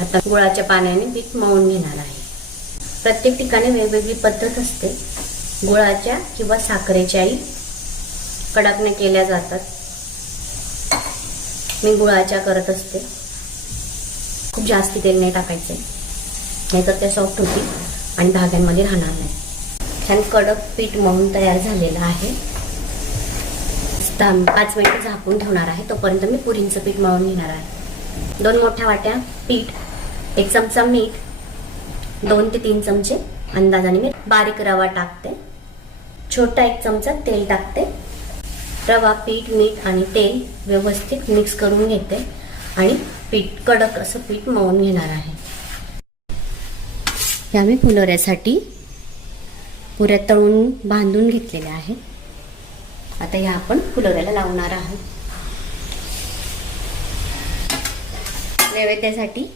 आता गुळाच्या पाण्याने पीठ मळून घेणार आहे. प्रत्येक ठिकाणी वेगवेगळी पद्धत असते. गुळाच्या किंवा साखरेच्याही कडकने केल्या जातात. मी गुळाच्या करत असते. खूप जास्ती तेल नाही टाकायचे. नाहीतर ते सॉफ्ट होतील आणि धाग्यांमध्ये राहणार नाही. छान कडक पीठ मळून तयार झालेलं आहे. पाच मिनिटं झाकून ठेवणार आहे. तोपर्यंत मी पुरींचं पीठ मळून घेणार आहे. दोन मोठ्या वाट्या पीठ एक चमचा मीठ दोन ते तीन चमचे अंदाजाने मी बारीक रवा टाकते. छोटा एक चमचा तेल टाकते. रवा पीठ मीठ आणि तेल व्यवस्थित मिक्स करून घेते आणि पीठ कडक असं पीठ मळून घेणार आहे. ह्या मी फुलोऱ्यासाठी पुऱ्या तळून बांधून घेतलेल्या आहेत. आता ह्या आपण फुलोऱ्याला लावणार आहोत. नैवेद्यासाठी.